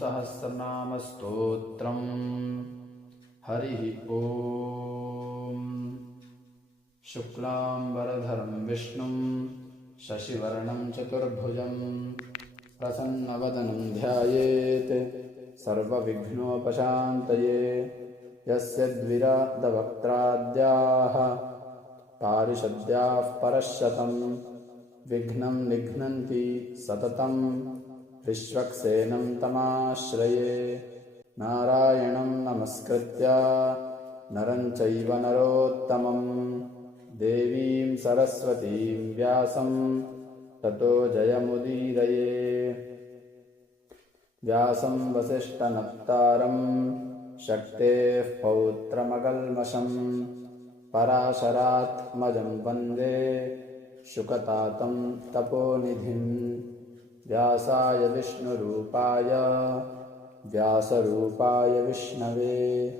सहस्रनामस्तोत्रम्। हरिः ॐ। शुक्लाम्बरधरं विष्णुं शशिवर्णं चतुर्भुजं प्रसन्नवदनं ध्यायेत् सर्वविघ्नोपशान्तये। यस्य द्विरादवक्त्राद्याः पारिषद्याः परश्शतं विघ्नं निघ्नन्ति सततं विश्वक्सेनं तमाश्रये। नारायणं नमस्कृत्य नरं चैव नरोत्तमं देवीं सरस्वतीं व्यासं ततो जयमुदीरये। व्यासं वसिष्ठनप्तारं शक्तेः पौत्रमकल्मषं पराशरात्मजं वन्दे शुकतातं तपोनिधिं। व्यासाय विष्णुरूपाय व्यासरूपाय विष्णवे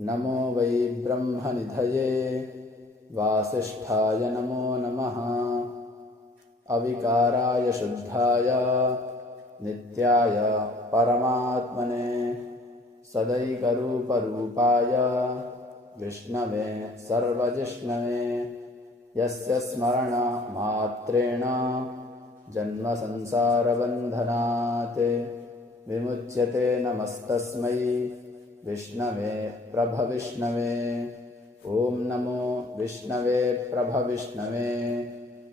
नमो वै ब्रह्मनिधये वासिष्ठाय नमो नमः। अविकाराय शुद्धाय नित्याय परमात्मने सदैकरूपरूपाय विष्णवे सर्वजिष्णवे। यस्य स्मरणमात्रेण जन्मसंसारबन्धनात् विमुच्यते नमस्तस्मै विष्णवे प्रभविष्णवे। ॐ नमो विष्णवे प्रभविष्णवे।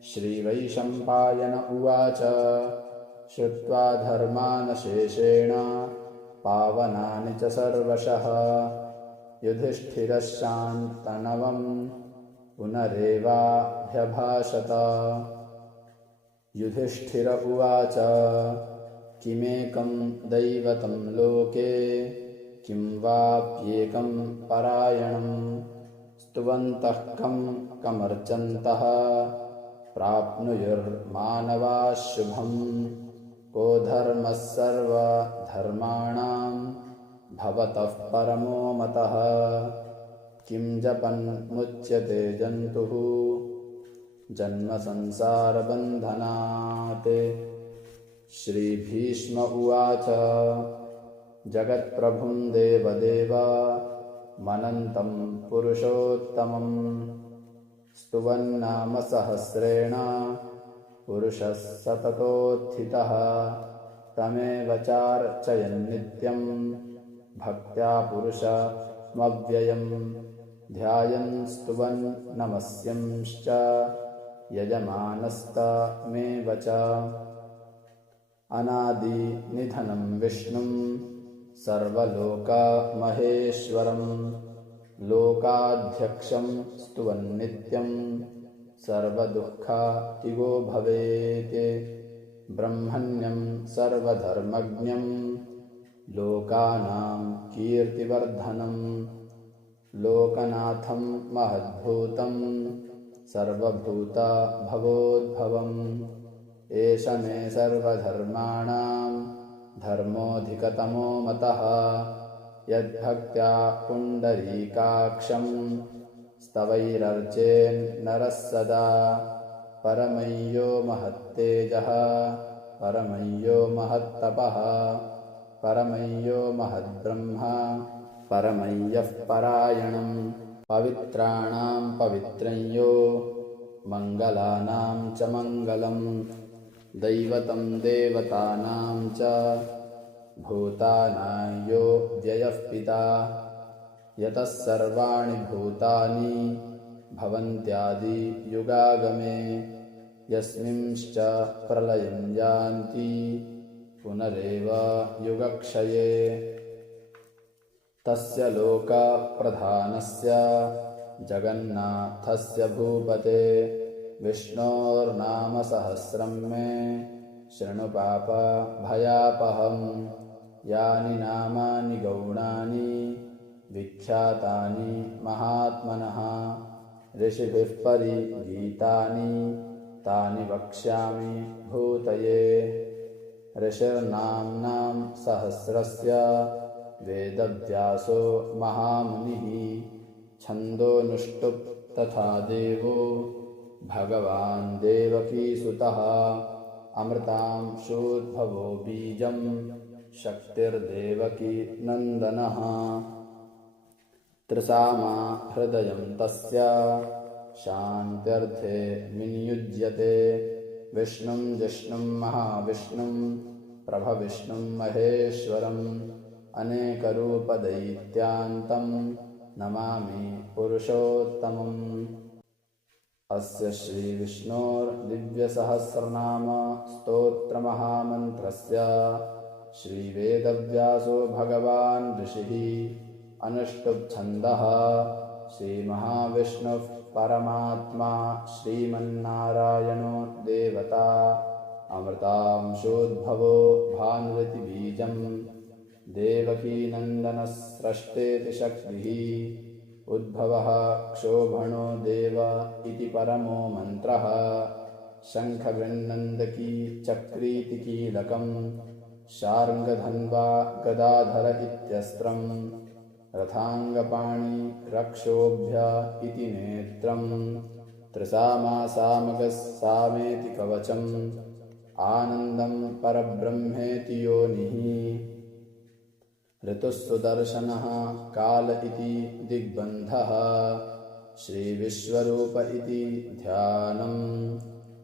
श्रीवैशम्पायन उवाच श्रुत्वा धर्मानशेषेण पावनानि च सर्वशः युधिष्ठिरः शान्तनवं पुनरेवाभ्यभाषत। युधिष्ठिर उवाच किमेकं दैवतं लोके किं वाप्येकं परायणं स्तुवन्तः कं कमर्चन्तः प्राप्नुयुर्मानवाः शुभम्। को धर्मः सर्वधर्माणां भवतः परमो मतः किं जपन्मुच्यते जन्तुः जन्मसंसारबन्धनात्। श्रीभीष्म उवाच जगत्प्रभुं देवदेव मनन्तं पुरुषोत्तमं स्तुवन्नाम सहस्रेण पुरुषः सततोत्थितः तमेव चार्चयन्नित्यं भक्त्या पुरुषमव्ययं ध्यायन् स्तुवन् नमस्यंश्च यजमानस्तमेव च। अनादिनिधनं विष्णुं सर्वलोकमहेश्वरं लोकाध्यक्षं स्तुवन्नित्यं सर्वदुःखतिगो भवेत्। ब्रह्मण्यं सर्वधर्मज्ञं लोकानां कीर्तिवर्धनं लोकनाथं महद्भूतं सर्वभूतभवोद्भवम्। एष मे सर्वधर्माणां धर्मोऽधिकतमो मतः यद्भक्त्या पुण्डरीकाक्षं स्तवैरर्चेन्नरः सदा। परमय्यो महत्तेजः परमय्यो महत्तपः परमय्यो महद्ब्रह्म परमय्यः परायणं। पवित्राणां पवित्रय्यो मङ्गलानां च मङ्गलम् दैवतं देवतानां च भूतानां यो व्ययः पिता। यतः सर्वाणि भूतानि भवन्त्यादि युगागमे यस्मिंश्च प्रलयं यान्ति पुनरेव युगक्षये। तस्य लोकप्रधानस्य जगन्नाथस्य भूपते विष्णोर्नामसहस्रं मे शृणु पापभयापहम्। यानि नामानि गौणानि विख्यातानि महात्मनः ऋषिभिः परिगीतानि तानि वक्ष्यामि भूतये। ऋषिर्नाम्नां सहस्रस्य वेदव्यासो महामुनिः छन्दोनुष्टुप् तथा देवो भगवान् देवकीसुतः अमृतांशोद्भवो बीजं शक्तिर्देवकी नन्दनः त्रिसामा हृदयं तस्य शान्त्यर्थे विनियुज्यते विष्णुं जिष्णुं महाविष्णुं प्रभविष्णुं महेश्वरम् अनेकरूपदैत्यान्तं नमामि पुरुषोत्तमम् अस्य श्रीविष्णोर्दिव्यसहस्रनाम स्तोत्रमहामन्त्रस्य श्रीवेदव्यासो भगवान् ऋषिः अनुष्टुप्छन्दः श्रीमहाविष्णुः परमात्मा श्रीमन्नारायणो देवता अमृतांशोद्भवो भानुरतिबीजं देवकीनन्दनस्रष्टेति शक्तिः उद्भवः क्षोभणो देव इति परमो मन्त्रः शङ्खगृह्णन्दकी चक्रीति कीलकं शार्ङ्गधन्वा गदाधर इत्यस्त्रं रथाङ्गपाणि रक्षोभ्य इति नेत्रं त्रिसामा सामगः सामेति कवचम् आनन्दं परब्रह्मेति योनिः ऋतुः सुदर्शनः काल इति दिग्बन्धः श्रीविश्वरूप इति ध्यानं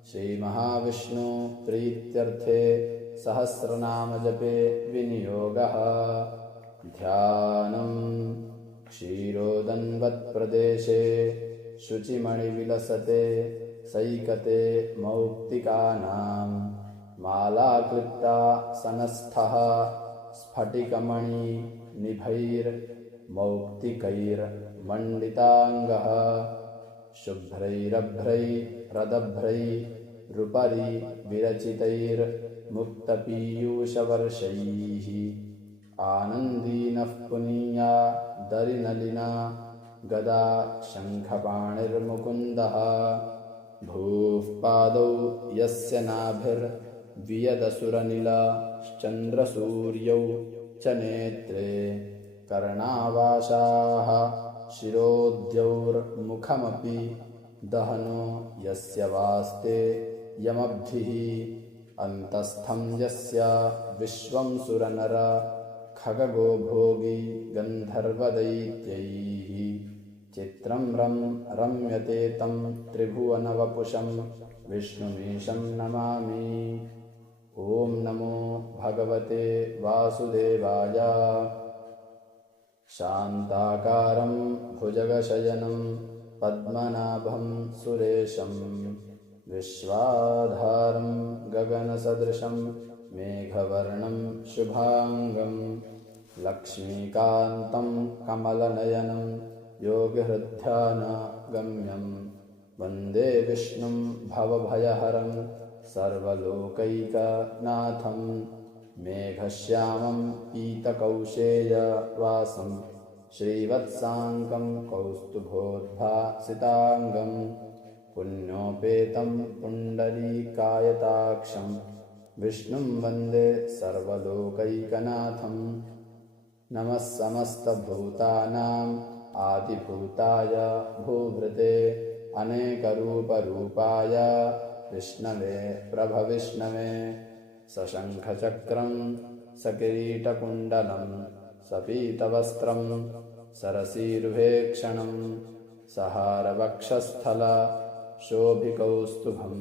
श्रीमहाविष्णु प्रीत्यर्थे सहस्रनामजपे विनियोगः ध्यानं क्षीरोदन्वत्प्रदेशे शुचिमणिविलसते सैकते मौक्तिकानां मालाक्लिप्ता सनस्थः स्फटिकमणिनिभैर्मौक्तिकैर्मण्डिताङ्गः शुभ्रैरभ्रैरदभ्रैरुपरि विरचितैर्मुक्तपीयूषवर्षैः आनन्दीनः पुनीया दरिनलिना गदा शङ्खपाणिर्मुकुन्दः भूः पादौ यस्य नाभिर्वियदसुरनिलश्चन्द्रसूर्यौ च नेत्रे कर्णावाशाः शिरोद्यौर्मुखमपि दहनो यस्य वास्ते यमब्धिः अन्तस्थं यस्य विश्वं सुरनर खगगो भोगी गन्धर्वदैत्यैः चित्रं रम्यते तं त्रिभुवनवपुषं विष्णुमीशं नमामि। ॐ नमो भगवते वासुदेवाय। शान्ताकारं भुजगशयनं पद्मनाभं सुरेशं विश्वाधारं गगनसदृशं मेघवर्णं शुभाङ्गं लक्ष्मीकान्तं कमलनयनं योगिहृद्ध्यानगम्यं वन्दे विष्णुं भवभयहरं सर्वलोकैकनाथं मेघश्यामं पीतकौशेयवासं श्रीवत्साङ्कं कौस्तुभोद्भासिताङ्गं पुण्योपेतं पुण्डरीकायताक्षं विष्णुं वन्दे सर्वलोकैकनाथं। नमः समस्तभूतानाम् आदिभूताय भूभृते अनेकरूपरूपाय विष्णवे प्रभविष्णवे सशङ्खचक्रं सकिरीटकुण्डलं सपीतवस्त्रं सरसीरुहेक्षणं सहारवक्षस्थलशोभिकौस्तुभं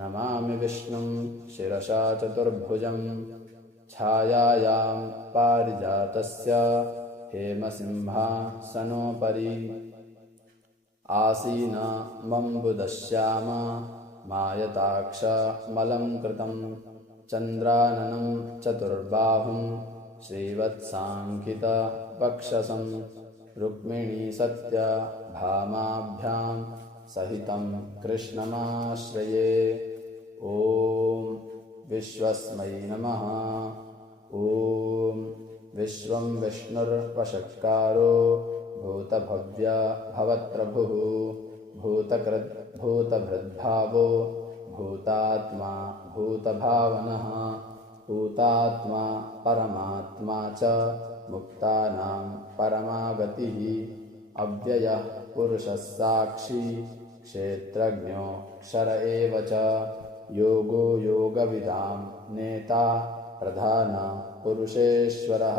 नमामि विष्णुं शिरसा चतुर्भुजं छायायां पारिजातस्य हेमसिंहासनोपरि आसीनमम्बुदश्याम मायताक्षमलङ्कृतं चन्द्राननं चतुर्बाहुं श्रीवत्साङ्कितवक्षसं रुक्मिणीसत्यभामाभ्यां सहितं कृष्णमाश्रये। ॐ विश्वस्मै नमः। ॐ विश्वं विष्णुर्वषट्कारो भूतभव्य भवत्प्रभुः भूतकृत् भूतभृद्भावो भूतात्मा भूतभावनः भूतात्मा परमात्मा च मुक्तानां परमागतिः अव्ययः पुरुषः साक्षी क्षेत्रज्ञो क्षर एव च योगो योगविदां नेता प्रधान पुरुषेश्वरः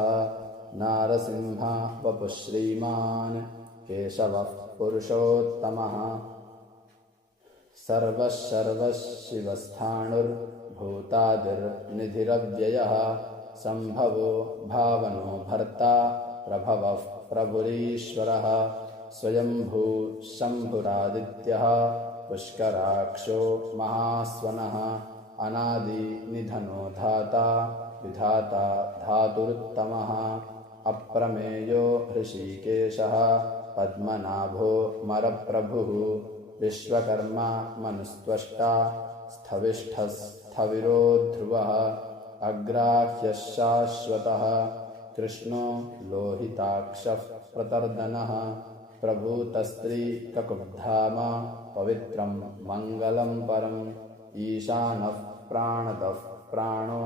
नारसिंह वपुः श्रीमान् केशवः पुरुषोत्तमः सर्वः सर्वशिवस्थाणुर्भूतादिर्निधिरव्ययः सम्भवो भावनो भर्ता प्रभवः प्रभुरीश्वरः स्वयंभू शम्भुरादित्यः पुष्कराक्षो महास्वनः अनादिनिधनो धाता विधाता धातुरुत्तमः अप्रमेयो हृषीकेशः पद्मनाभो मरप्रभुः विश्वकर्मा मनुस्त्वष्टा स्थविष्ठस्थविरो ध्रुवः अग्राह्यः शाश्वतः कृष्णो लोहिताक्षः प्रतर्दनः प्रभूतस्त्रीककुब्धाम पवित्रं मङ्गलं परम् ईशानः प्राणतः प्राणो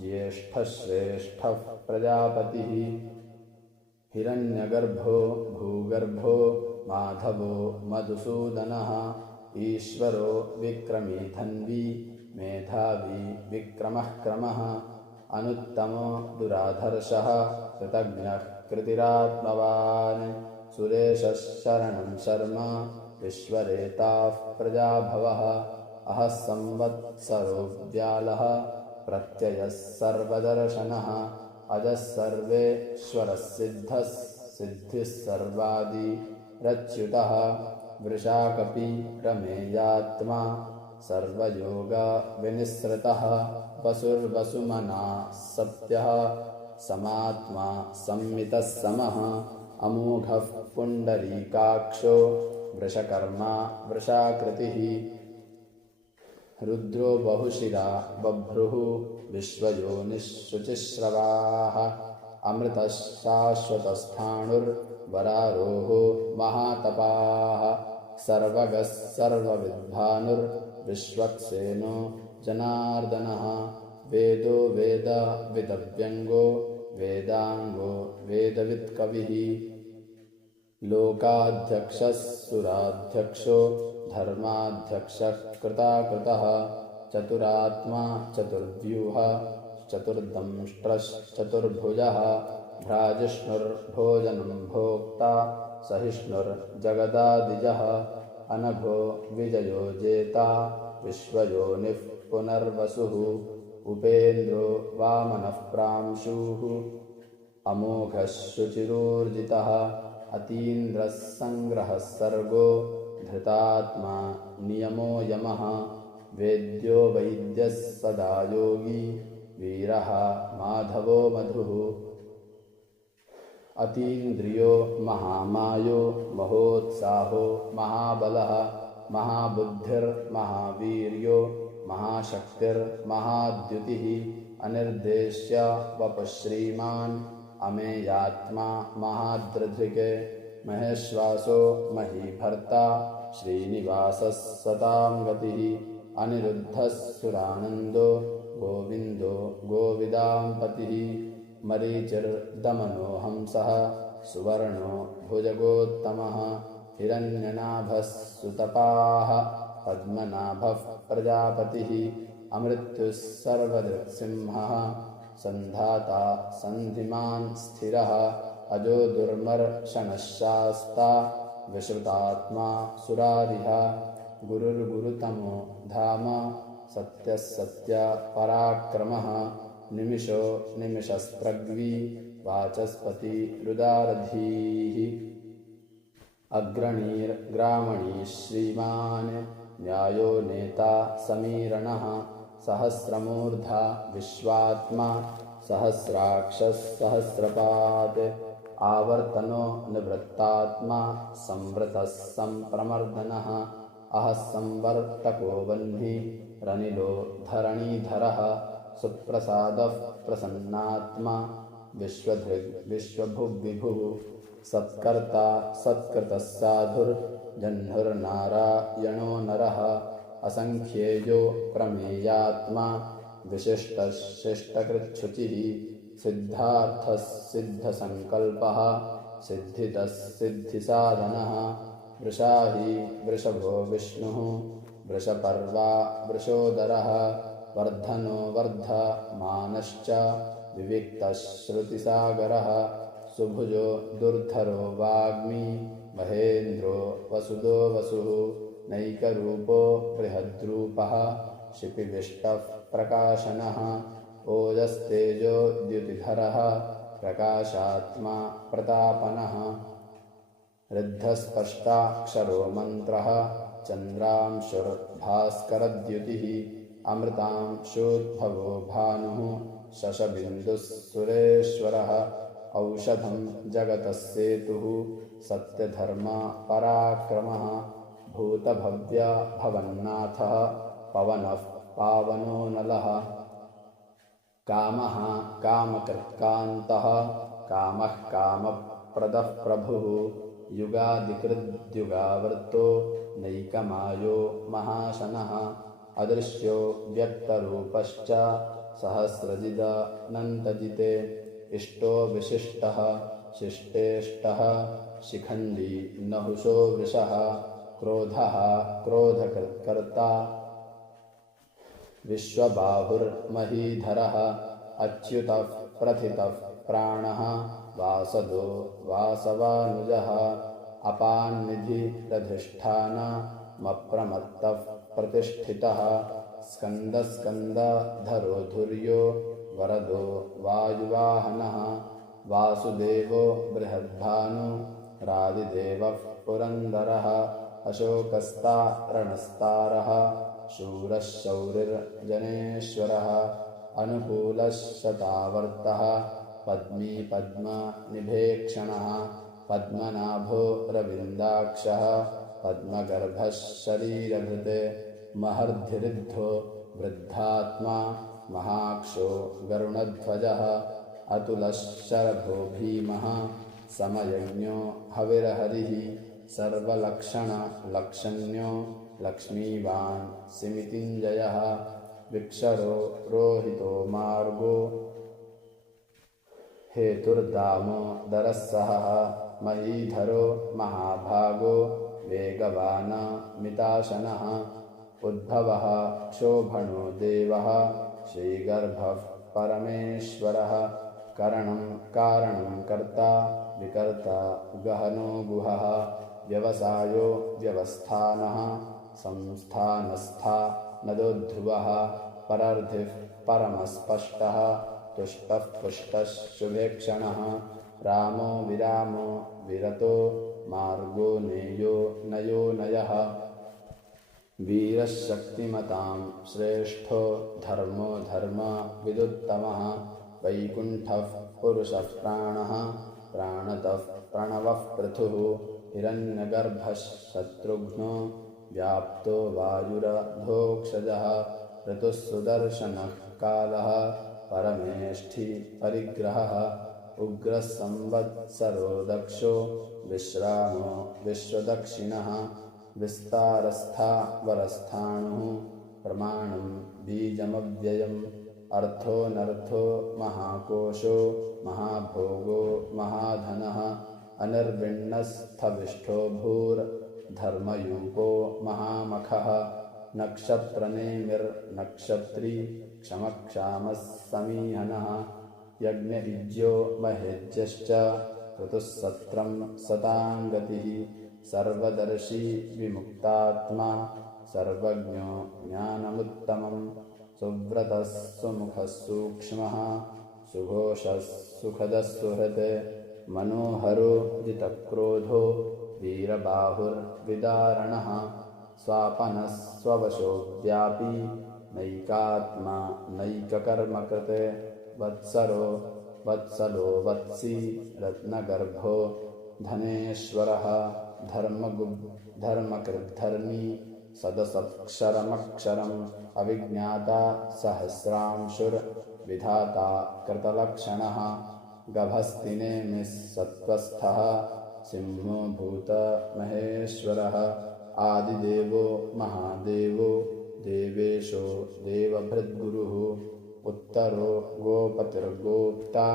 ज्येष्ठश्रेष्ठः प्रजापतिः हिरण्यगर्भो भूगर्भो माधवो मधुसूदनः ईश्वरो विक्रमी धन्वी मेधावी विक्रमः क्रमः अनुत्तमो दुराधर्षः कृतज्ञः कृतिरात्मवान् सुरेशः शरणं शर्म विश्वरेताः प्रजाभवः अहः संवत्सरो व्यालः प्रत्ययः सर्वदर्शनः अजः सर्वेश्वरः सिद्धः सिद्धिः सर्वादिरच्युतः वृषाकपि रमेयात्मा सर्वयोगविनिसृतः वसुर्वसुमना सत्यः समात्मा संमितः समः अमोघः पुण्डरीकाक्षो वृषकर्मा वृषाकृतिः रुद्रो बहुशिरा बभ्रुः विश्वयोनिः शुचिश्रवाः अमृतः शाश्वतस्थाणुर्वरारोहो महातपाः सर्वगः सर्वविद्भानुर्विश्वक्सेनो जनार्दनः वेदो वेदविदव्यङ्गो वेदाङ्गो वेदवित्कविः लोकाध्यक्षः सुराध्यक्षो धर्माध्यक्षः कृताकृतः चतुरात्मा चतुर्व्यूह चतुर्दंष्ट्रश्चतुर्भुजः भ्राजिष्णुर्भोजनं भोक्ता सहिष्णुर्जगदादिजः अनघो विजयो जेता विश्वयोनिः पुनर्वसुः उपेन्द्रो वामनः प्रांशुः अमोघः शुचिरोर्जितः अतीन्द्रः सङ्ग्रहः सर्गो धृतात्मा नियमो यमः वेद्यो वैद्यः सदा योगी वीरः माधवो मधुः अतीन्द्रियो महामायो महोत्साहो महाबलः महाबुद्धिर्महावीर्यो महाशक्तिर्महाद्युतिः अनिर्देश्य वपुः श्रीमान् अमेयात्मा महादृधिक् महेश्वासो महीभर्ता श्रीनिवासः सतां गतिः अनिरुद्धः सुरानन्दो गोविन्दो गोविदाम्पतिः मरीचिर्दमनो हंसः सुवर्णो भुजगोत्तमः हिरण्यनाभः सुतपाः पद्मनाभः प्रजापतिः अमृत्युः सर्वदृक्सिंहः सन्धाता सन्धिमान् स्थिरः अजो दुर्मर्शनः शास्ता विश्रुतात्मा सुरारिः गुरुर्गुरुतमो धाम सत्यः सत्यपराक्रमः निमिषो निमिषस्पृग्वी वाचस्पतिरुदारधीः अग्रणीर्ग्रामणी श्रीमान् न्यायो नेता समीरणः सहस्रमूर्धा विश्वात्मा सहस्राक्षः सहस्रपात् आवर्तनो निवृत्तात्मा संवृतः सम्प्रमर्दनः अहः संवर्तको वह्निः रनिलो धरणीधरः सुप्रसादः प्रसन्नात्मा विश्वधृग् विश्वभुग्विभुः सत्कर्ता सत्कृतः साधुर्जह्नुर्नारायणो नरः असङ्ख्येयो प्रमेयात्मा विशिष्टः शिष्टकृच्छुचिः सिद्धार्थः सिद्धसङ्कल्पः सिद्धितः सिद्धिसाधनः वृषाही वृषभो विष्णुः वृषपर्वा वृषोदरः वर्धनो वर्धमानश्च विविक्तश्रुतिसागरः सुभुजो दुर्धरो वाग्मी महेन्द्रो वसुदो वसुः नैकरूपो बृहद्रूपः शिपिविष्टः प्रकाशनः ओजस्तेजो द्युतिधरः प्रकाशात्मा प्रतापनः ऋद्धस्पष्टाक्षरो मन्त्रः चन्द्रांशुर्भास्करद्युतिः अमृतांशोद्भवो भानुः शशबिन्दुः सुरेश्वरः औषधं जगतः सेतुः सत्यधर्मा पराक्रमः भूतभव्या भवन्नाथः पवनः पावनो नलः कामः कामकृत्कान्तः कामः कामप्रदः प्रभुः युगादिकृद्युगावर्तो नैकमायो महाशनः अदृश्यो व्यक्तरूपश्च सहस्रजिदनन्तजिते इष्टो विशिष्टः शिष्टेष्टः शिखण्डी नहुषो वृषः क्रोधः क्रोधकर्ता विश्वबाहुर्महीधरः अच्युतः प्रथितः प्राणः वासदो वासवानुजः अपान्निधिरधिष्ठानमप्रमत्तः प्रतिष्ठितः स्कन्दस्कन्धरो धुर्यो वरदो वायुवाहनः वासुदेवो बृहद्भानु रादिदेवः पुरन्दरः अशोकस्तारणस्तारः शूरः शौरिर्जनेश्वरः अनुकूलः शतावर्तः पद्मी पद्मनिभेक्षणः पद्मनाभो रविन्दाक्षः पद्मगर्भः शरीरभृते महर्धिरिद्धो वृद्धात्मा महाक्षो गरुणध्वजः अतुलः शरभो भीमः समयज्ञो हविर्हरिः सर्वलक्षणलक्षण्यो लक्ष्मीवान् सिमितिञ्जयः विक्षरो रोहितो मार्गो हेतुर्दामोदरस्सहः महीधरो महाभागो वेगवानमिताशनः उद्भवः क्षोभणो देवः श्रीगर्भः परमेश्वरः करणं कारणं कर्ता विकर्ता गहनो गुहः व्यवसायो व्यवस्थानः संस्थानस्था नदोध्रुवः परर्धिः परमस्पष्टः तुष्टः पुष्टः शुभेक्षणः रामो विरामो विरतो मार्गो नेयो नयो नयः वीरः शक्तिमतां श्रेष्ठो धर्मो धर्मविदुत्तमः वैकुण्ठः पुरुषः प्राणः प्राणतः प्रणवः पृथुः हिरण्यगर्भः शत्रुघ्नो व्याप्तो वायुरधोक्षजः ऋतुः सुदर्शनः कालः परमेष्ठी परिग्रहः उग्रः संवत्सरो दक्षो विश्रामो विश्वदक्षिणः विस्तारस्था वरस्थाणुः प्रमाणं बीजमव्ययम् अर्थोऽनर्थो महाकोशो महाभोगो महाधनः अनिर्विण्णस्थविष्ठो भूर्धर्मयूपो महामखः नक्षत्रनेमिर्नक्षत्री क्षमक्षामः समीहनः यज्ञयुज्यो महेज्यश्च ऋतुः सत्रं सताङ्गतिः सर्वदर्शी विमुक्तात्मा सर्वज्ञो ज्ञानमुत्तमं सुव्रतः सुमुखः सूक्ष्मः सुघोषः सुखदः सुहृत् मनोहरो जितक्रोधो वीरबाहुर्विदारणः स्वापनः स्ववशो व्यापी नैकात्मा नैककर्मकृत् वत्सलो वत्सी रत्नगर्भो धनेश्वरः धर्मकृद्धर्मी सदसत्क्षरमक्षरम् अविज्ञाता सहस्रांशुर्विधाता कृतलक्षणः गभस्तिनेमिः सत्त्वस्थः सिंहो भूतमहेश्वरः आदिदेवो महादेवो देवेशो देवभृद्गुरुः उत्तरो गोपतिर्गोप्ता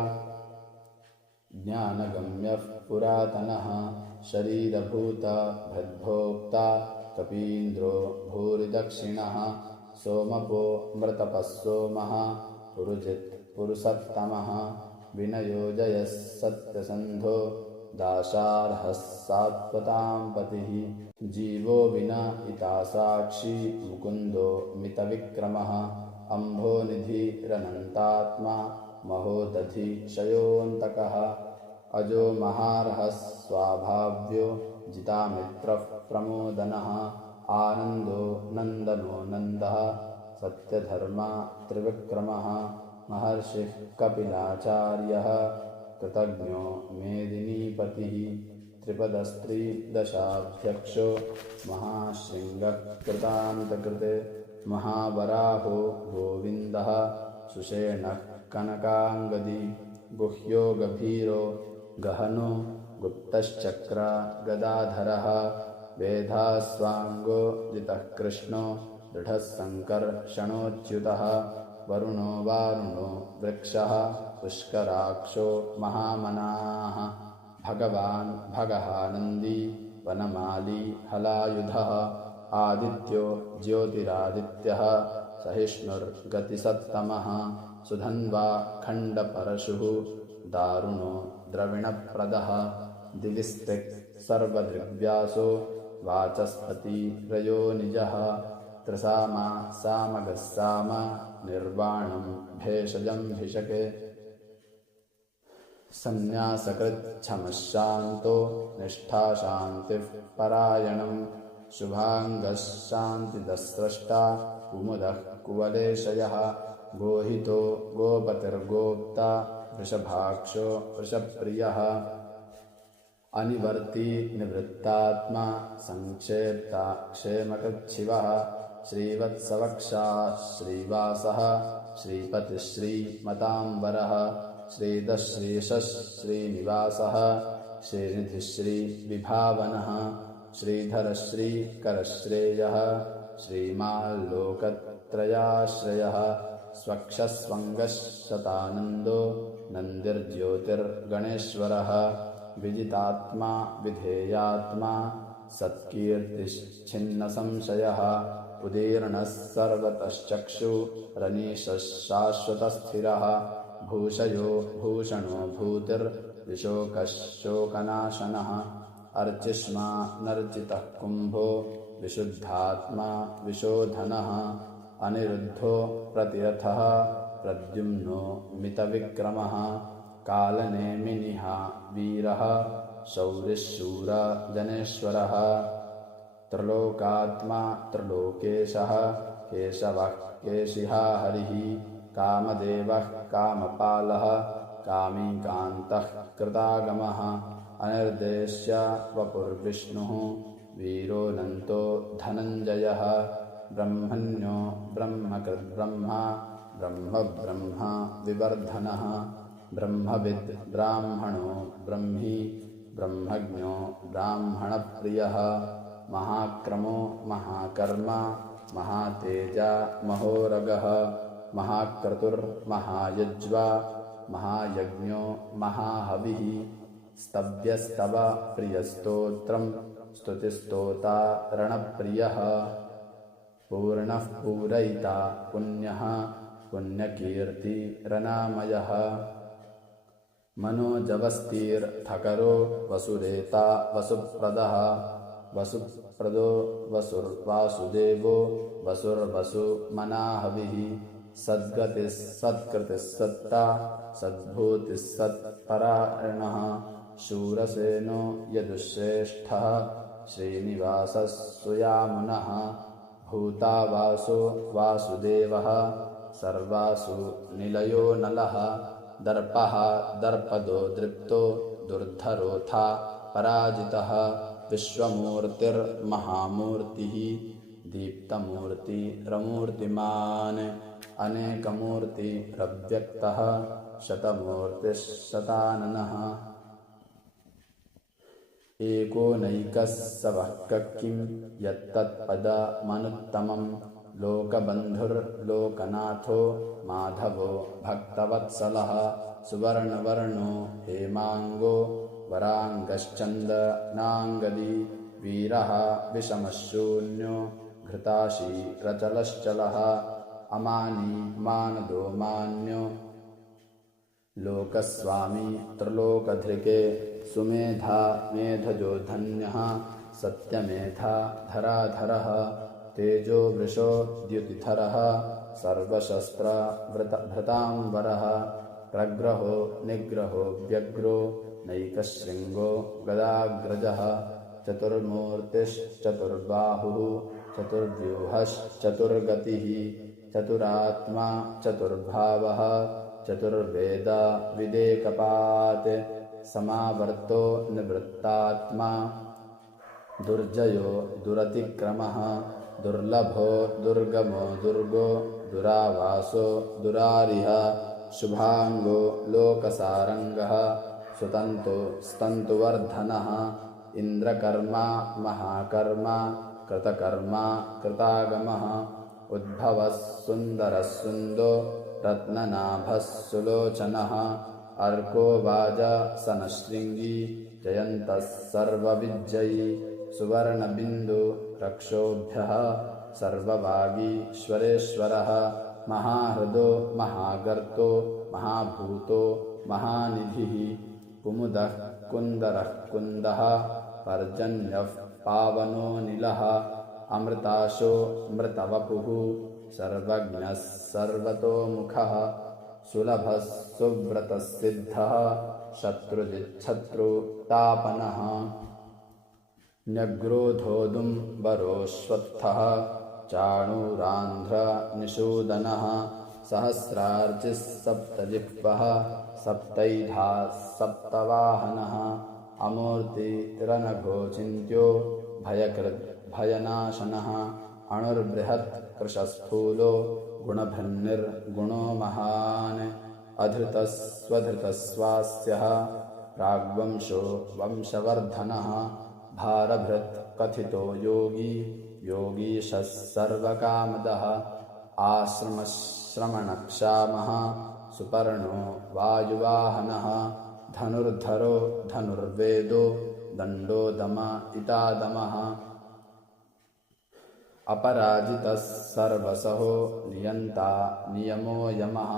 ज्ञानगम्यः पुरातनः शरीरभूता भृद्भोक्ता कपीन्द्रो भूरिदक्षिणः सोमपो मृतपः सोमः पुरुजित् पुरुषत्तमः विनयोजयः सत्यसन्धो दाशार्हः सात्वतां पतिः जीवो विनयिता साक्षी मुकुन्दो मितविक्रमः अम्भोनिधिरनन्तात्मा महोदधिशयोऽन्तकः अजो महार्हः स्वाभाव्यो जितामित्रः प्रमोदनः आनन्दो नन्दनो नन्दः सत्यधर्मा त्रिविक्रमः महर्षिः कपिलाचार्यः कृतज्ञो मेदिनीपतिः त्रिपदस्त्रिदशाध्यक्षो महाशृङ्गः कृतान्तकृते महावराहो गोविन्दः सुषेणः कनकाङ्गदी गुह्यो गभीरो गहनो गुप्तश्चक्र गदाधरः वेधास्वाङ्गो जितः कृष्णो दृढः सङ्कर्षणोच्युतः वरुणो वारुणो वृक्षः पुष्कराक्षो महामनाः भगवान् भगहानन्दी वनमाली हलायुधः आदित्यो ज्योतिरादित्यः सहिष्णुर्गतिसत्तमः सुधन्वा खण्डपरशुः दारुणो द्रविणप्रदः दिविस्त्रिक् सर्वदृग्व्यासो वाचस्पतिरयो निजः त्रिसामा सामगः साम निर्वाणं भेषजं भिषके सन्न्यासकृच्छमः शान्तो निष्ठा शान्तिः परायणं शुभाङ्गः शान्तिदः स्रष्टा कुमुदः कुवलेशयः गोहितो गोपतिर्गोप्ता वृषभाक्षो वृषप्रियः अनिवर्ती निवृत्तात्मा संक्षेप्ता क्षेमकृच्छिवः श्रीवत्सवक्षा श्रीवासः श्रीपतिश्रीमताम्बरः श्रीदश्रीशः श्रीनिवासः श्रीनिधिश्रीविभावनः श्रीधरश्रीकरश्रेयः श्रीमाल्लोकत्रयाश्रयः स्वक्षस्वङ्गः शतानन्दो नन्दिर्ज्योतिर्गणेश्वरः विजितात्मा विधेयात्मा सत्कीर्तिश्छिन्नसंशयः उदीर्णः सर्वतश्चक्षुरनीशः शाश्वतस्थिरः भूषयो भूषणो भूतिर्विशोकः शोकनाशनः अर्चिष्मा नर्चितः कुम्भो विशुद्धात्मा विशोधनः अनिरुद्धो प्रतिरथः प्रद्युम्नो मितविक्रमः कालनेमिनिः वीरः शौरिशूरजनेश्वरः त्रिलोकात्मा त्रिलोकेशः केशवः केशिहा हरिः कामदेवः कामपालः कामीकान्तः कृतागमः अनिर्देश्य वपुर्विष्णुः वीरोऽनन्तो धनञ्जयः ब्रह्मण्यो ब्रह्मकृद्ब्रह्मा ब्रह्मब्रह्मा विवर्धनः ब्रह्मविद् ब्राह्मणो ब्रह्मी ब्रह्मज्ञो ब्राह्मणप्रियः महाक्रमो महाकर्मा महातेजा महोरगः महाक्रतुर्महायज्वा महायज्ञो महाहविः स्तव्यस्तव प्रियस्तोत्रं स्तुतिस्तोतारणप्रियः पूर्णः पूरयिता पुण्यः पुण्यकीर्तिरनामयः मनोजवस्तीर्थकरो वसुरेता वसुप्रदः वसुप्रदो वसुर्वासुदेवो वसुर्वसुमनाहविः सद्गतिः सत्कृतिः सत्ता सद्भूतिः सत्परायणः शूरसेनो यदुश्रेष्ठः श्रीनिवासः सुयामुनः भूतावासो वासुदेवः सर्वासु निलयो नलः दर्पः दर्पदो दृप्तो दुर्धरोऽथा पराजितः विश्वमूर्तिर्महामूर्तिः दीप्तमूर्तिरमूर्तिमान् अनेकमूर्तिरव्यक्तः शतमूर्तिश्शताननः एकोनैकः सवः किं यत्तत्पदमनुत्तमं लोकबन्धुर्लोकनाथो माधवो भक्तवत्सलः सुवर्णवर्णो हेमाङ्गो वराङ्गश्चन्दनाङ्गदी वीरः विषमशून्यो घृताशीरचलश्चलः अमानी मानदो मान्यो लोकस्वामी त्रिलोकधृके सुमेधा मेधजो धन्यः सत्यमेधा धराधरः तेजो वृषो द्युतिधरः सर्वशस्त्रभृताम्बरः प्रग्रहो निग्रहो व्यग्रो नैकशृङ्गो गदाग्रजः चतुर्मूर्तिश्चतुर्बाहुः चतुर्व्यूहश्चतुर्गतिः चतुरात्मा चतुर्भावः चतुर्वेद विदेकपात् समावर्तो निवृत्तात्मा दुर्जयो दुरतिक्रमः दुर्लभो दुर्गमो दुर्गो दुरावासो दुरारिह शुभांगो लोकसारंगः सुतंतो स्तंतुवर्धनः इंद्रकर्मा महाकर्मा कृतकर्मा कृतागमः उद्भवः सुंदरः सुंदो रत्ननाभः सुलोचनः अर्को वाजसनशृङ्गी जयन्तः सर्वविज्जयी सुवर्णबिन्दु रक्षोभ्यः सर्ववागीश्वरेश्वरः महाहृदो महागर्तो महाभूतो महानिधिः कुमुदः कुन्दरः कुन्दः पर्जन्यः पावनोऽनिलः अमृताशो मृतवपुः सर्वज्ञः सर्वतोमुखः सुलभः सुव्रतः सिद्धः शत्रुजिच्छत्रुतापनः न्यग्रोधोदुम्बरोऽश्वत्थः चाणूरान्ध्रनिषूदनः सहस्रार्चिः सप्तजिह्वः सप्तैधा सप्तवाहनः अमूर्तिरनघोचिन्त्यो भयकृद् भयनाशनः अणुर्बृहत् कृशस्थूलो गुणभन्निर्गुणो महान् अधृतस्वधृतस्वास्यः प्राग्वंशो वंशवर्धनः भारभृत् कथितो योगी योगीशः सर्वकामदः आश्रमश्रमणक्षामः सुपर्णो वायुवाहनः धनुर्धरो धनुर्वेदो दण्डो दम इतादमः अपराजितः सर्वसहो नियन्ता नियमो यमः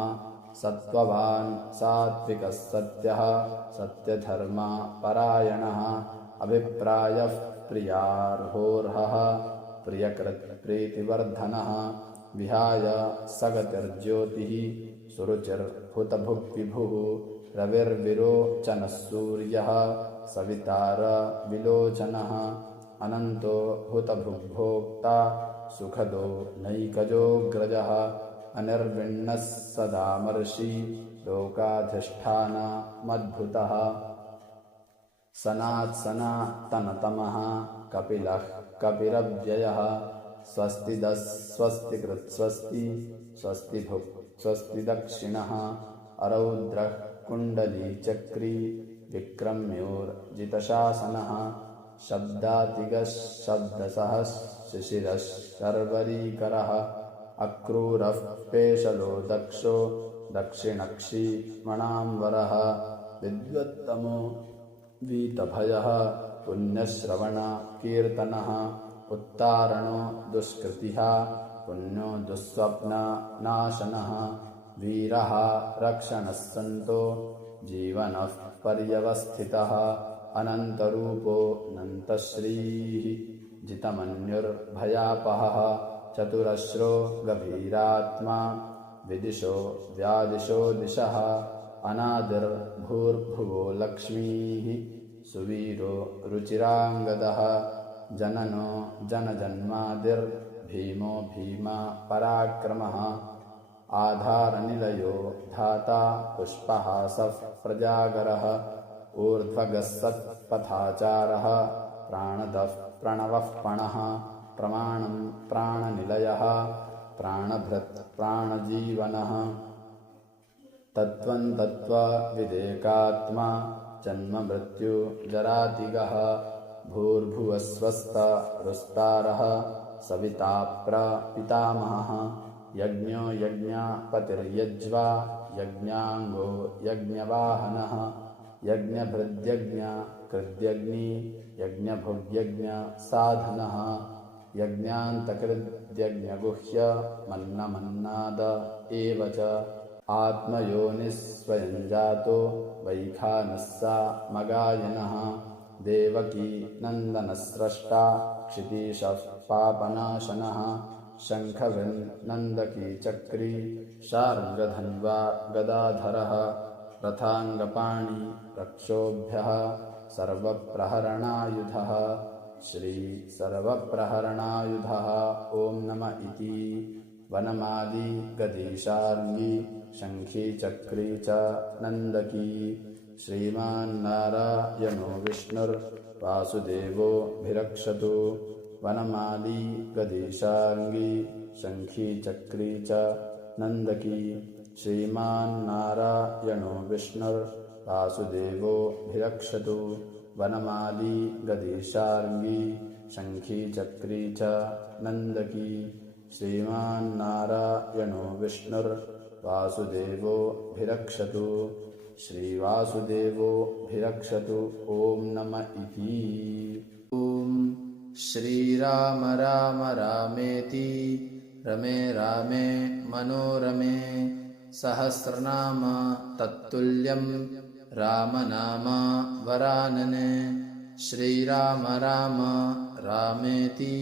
सत्त्ववान् सात्विकः सत्यः सत्यधर्मा परायणः अभिप्रायः प्रियार्होर्हः प्रियकृत् प्रीतिवर्धनः विहाय सगतिर्ज्योतिः सुरुचिर्हुतभुग्विभुः रविर्विरोचनः सूर्यः सवितारविलोचनः अनन्तो हुतभुग्भोक्ता सुखदो नैकजोऽग्रजः अनिर्विण्णः सदामर्षि लोकाधिष्ठानमद्भुतः सनात्सनातनतमः कपिलः कपिरव्ययः स्वस्तिदः स्वस्तिकृत् स्वस्ति स्वस्तिभुक् स्वस्ति दक्षिणः अरौद्रः कुण्डलीचक्री विक्रम्योर्जितशासनः शब्दातिगः शब्दसः शिशिरः शर्वरीकरः अक्रूरः पेशलो दक्षो दक्षिणक्षी मणाम्बरः विद्वत्तमो वीतभयः पुण्यश्रवणकीर्तनः उत्तारणो दुष्कृतिः पुण्यो दुःस्वप्ननाशनः वीरः रक्षणः सन्तो जीवनः पर्यवस्थितः अनन्तरूपो नन्तश्रीः जितमन्युर्भयापहः चतुरश्रो गभीरात्मा विदिशो व्यादिशो दिशः अनादिर्भूर्भुवो लक्ष्मीः सुवीरो रुचिराङ्गदः जननो जनजन्मादिर्भीमो भीमा पराक्रमः आधारनिलयो धाता पुष्पहासः प्रजागरः ऊर्ध्वगः सत्पथाचारः प्राणदः प्रणवः पणः प्रमाणं प्राणनिलयः प्राणभृत् प्राणजीवनः तत्त्वं तत्त्वविदेकात्मा जन्ममृत्युजरातिगः भूर्भुवस्वस्तरुस्तारः सविता प्रपितामहः यज्ञो यज्ञपतिर्यज्वा यज्ञाङ्गो यज्ञवाहनः यज्ञभृद्यज्ञकृद्यग्नि यज्ञभुग्यज्ञसाधनः यज्ञान्तकृद्यज्ञगुह्य मन्नमन्नाद एव च आत्मयोनिः स्वयं जातो वैखानस्सा मगायनः देवकी नन्दनस्रष्टा क्षितीशः पापनाशनः शङ्खविन्नन्दकी चक्री शार्ङ्गधन्वा गदाधरः रथाङ्गपाणि रक्षोभ्यः सर्वप्रहरणायुधः श्री सर्वप्रहरणायुधः ॐ नम इति वनमाली गदीशार्ङ्गी शङ्खी चक्री च नन्दकी श्रीमान्नारायणो विष्णुर्वासुदेवोऽभिरक्षतु वनमाली गदीशार्ङ्गी शङ्खी चक्री च नन्दकी श्रीमान्नारायणो विष्णुर्वासुदेवोऽभिरक्षतु वनमाली गदीशार्ङ्गी शङ्खी चक्री च नन्दकी श्रीमान्नारायणो विष्णुर्वासुदेवोऽभिरक्षतु श्रीवासुदेवोऽभिरक्षतु ॐ नम इति ॐ श्रीराम राम रामेति रमे रामे मनोरमे सहस्रनाम तत्तुल्यं रामनाम वरानने श्रीराम राम रामेति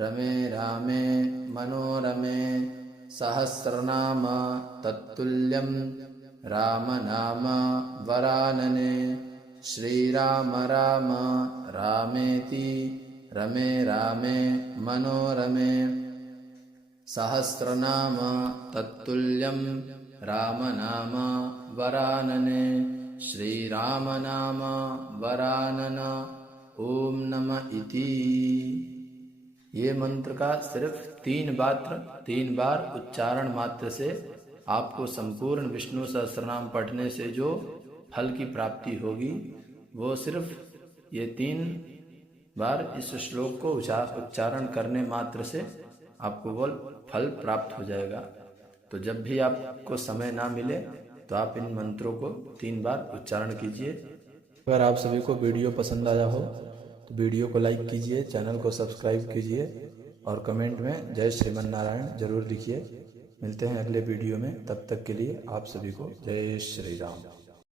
रमे रामे मनोरमे सहस्रनाम तत्तुल्यं रामनाम वरानने श्रीराम राम रामेति रमे रामे मनोरमे सहस्रनाम तत्तुल्यं रामनाम वरानने श्रीराम नाम वरानन ओम नमः इति। ये मंत्र का सिर्फ 3 बार उच्चारण मात्र से आपको संपूर्ण विष्णु सहस्रनाम पढ़ने से जो फल की प्राप्ति होगी वो सिर्फ ये 3 बार इस श्लोक को उच्चारण करने मात्र से आपको वो फल प्राप्त हो जाएगा। तो जब भी आपको समय ना मिले तो आप इन मंत्रों को 3 बार उच्चारण कीजिए। अगर आप सभी को वीडियो पसंद आया हो तो वीडियो को लाइक कीजिए, चैनल को सब्सक्राइब कीजिए और कमेंट में जय श्रीमन नारायण जरूर लिखिए। मिलते हैं अगले वीडियो में, तब तक के लिए आप सभी को जय श्री राम।